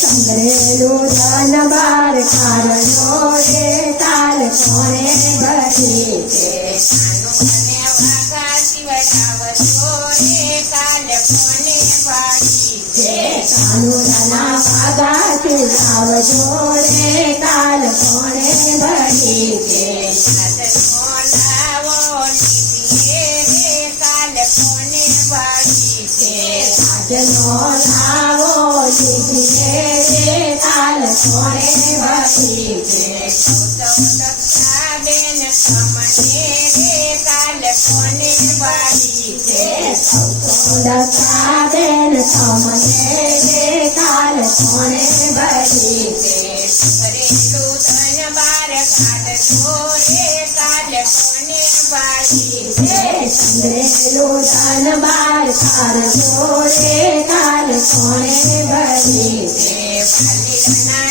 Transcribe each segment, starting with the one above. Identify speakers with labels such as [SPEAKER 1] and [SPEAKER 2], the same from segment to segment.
[SPEAKER 1] સંગ્રેલું ધન બાર કારણો રે કાલ કોણે ભરી છે વાગા ચુડાવજો રે કાલ કોણે ભરી છે લાવો લીધે રે કાલ કોણે છે દત્તા બેન તમને રે કાલ કોણે ભરી છે સંગ્રેલું ધન બાર કારજો રે કાલ કોણે ભરી છે વાલીના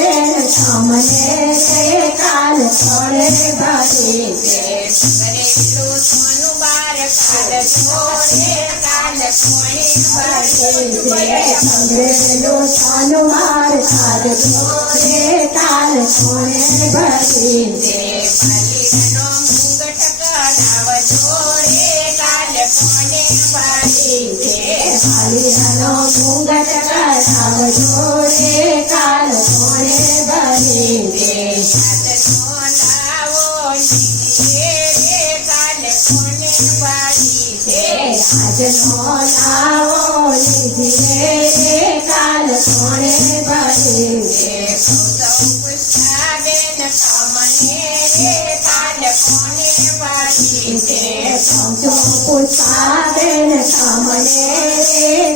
[SPEAKER 1] લીધે રે કાલ કોણે ભરી છે છે સૌજો મંજુ બેન તમને રે કાલ કોણે ભરી છે સંગ્રેલું હનુમાર કાઢજો રે કાલ કોણે ભરી છે વાલીનો મુંગટ કરાવજો રે આજનો લાવો લીધે રે કાલ કોણે ભરી છે સમજો પુષ્પા બેન તમને રે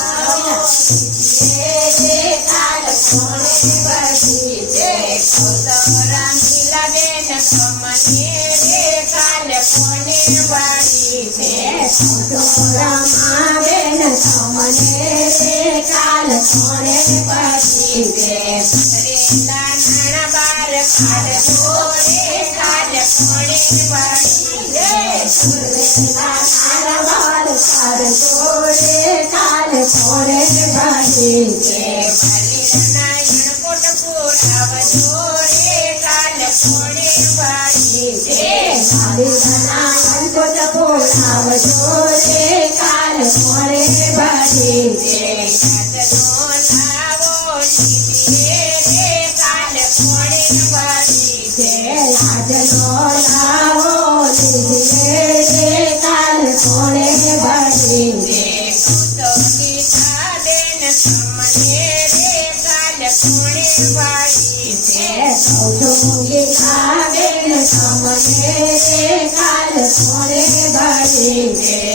[SPEAKER 1] રમા બેન તમને રે કાલ બોલાવજો રે કાલ કોણે ભરી લાવો રે કાલ કોણે કાલ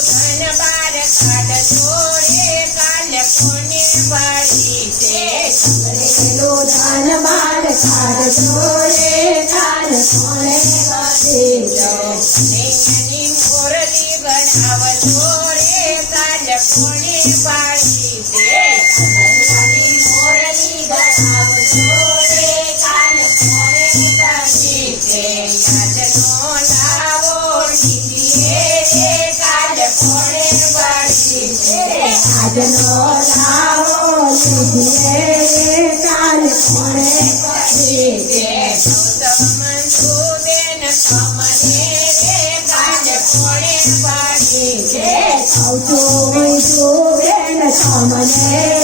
[SPEAKER 2] ધન બાર કાઢજો છોડે કાલે કોને વાળી છે
[SPEAKER 1] કરેલું દાન બાર રે કાલ ભરી
[SPEAKER 2] નૈયાની મોરલી બનાવજો રે કાલે કોને વાળી છે લાવો લીધીએ રે કાલે કોને વાળી છે
[SPEAKER 1] આજનો લાવો લીધીએ રે કાલ કોણે ભરી સૌતું ઊંચું બેન તમને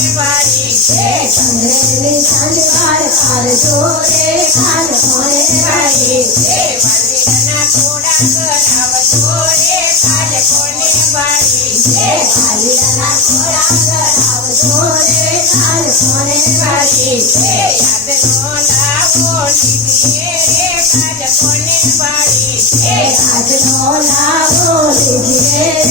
[SPEAKER 2] કોને વાળી છે
[SPEAKER 1] ચંદ્રેલી સંજવાર કાઢજો રે કાલ કોણે ભરી
[SPEAKER 2] હે વાલીના થોડા કરાવજો રે કાલ કોને વાળી છે
[SPEAKER 1] કાલિયાના ખોરાક કરાવજો રે કાલ કોણે ભરી
[SPEAKER 2] હે યાદનો લાવો લીધીએ રે કાલ કોને વાળી છે
[SPEAKER 1] આજનો લાવો લીધીએ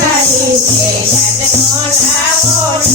[SPEAKER 2] લાવો